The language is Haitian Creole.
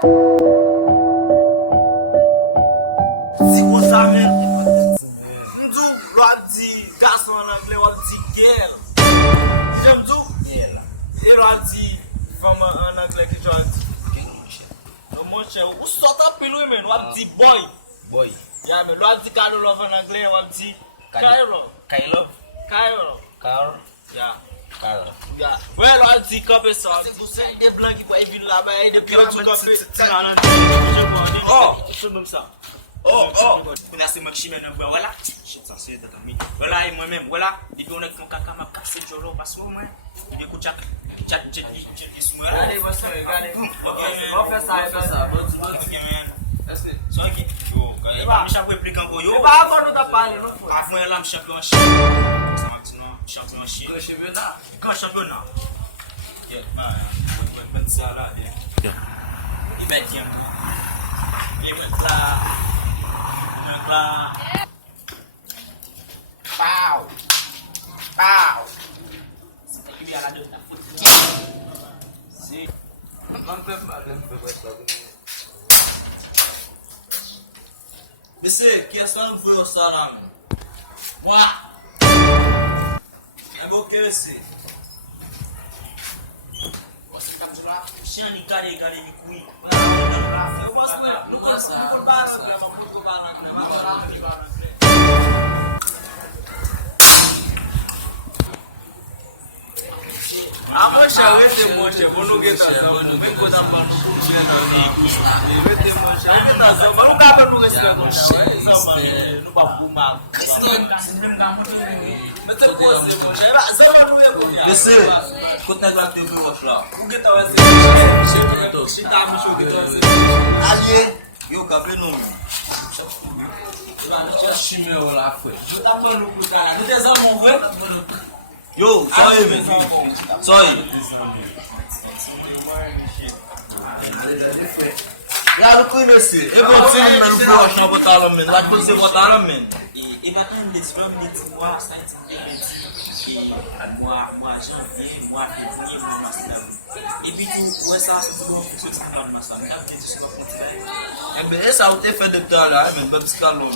Si ou sa men, mdou lwa di garçon en anglais, wap di girl. J'aime tout. Et lwa di femme en anglais que tu as dit. Mon cher, ou sort un peu loin, mais wap di boy. Boy. Yeah, mais lwa di Carlo love en anglais, wap di Kylo. Kylo. Carl. Yeah. Carl. Yeah. Ouais, lwa di kapé ça. C'est pour ça des blancs qui vont venir là-bas et des blancs qui Oh, c'est même ça. oh. On a ces machines maintenant, voilà. Je suis censé être ami. Voilà, et moi-même, voilà. Depuis on a fait un caca, m'a cassé le jolo parce que moi, il écoute chaque jet, Allez, voici, regardez. On fait ça. Est-ce que so aqui, eu me chamo replicando com eu. Bah, agora não dá palha, não foi? Avant là, me champion en Chine. Ça maintenant champion en Chine. Le championnat. Quand championnat. Ben ça là. Il va bien. Il va là. Pau. C'est pas qu'il y a là dedans. Si. On peut pas. Monsieur, qui est-ce qu'on veut au salam? Moi. Invoquez c'est. Você tá de lá, chama de cara de cuí. Eu posso ler. Não posso. Não posso. Amocha, esse monte, vou no gueto, vem botar para no curso, vem ter monte, aí tá só, mas não dá para não receber com chão, no papo mal. Mas tem coisa, monte, era só para não ir com ele. Monsieur, quanto é que vai ter que eu lá? O gueto vai ser, chega no show gueto vai ser. Ali, eu acabei no Chimeu lá foi. Não tá falando pro cara, não tem só mão, vai? Yo, sorry man. Sorry. Ya lu kuy monsieur. E bon ti men pou achou botar la men. Wat pou se botar la men. E va tan des from dit moi ça et moi janvier moi février moi mars et puis tout ouais ça c'est tout ce qui dans le mars après tu vas faire E ben e sa ou te fe de temps là, men bab si kalon.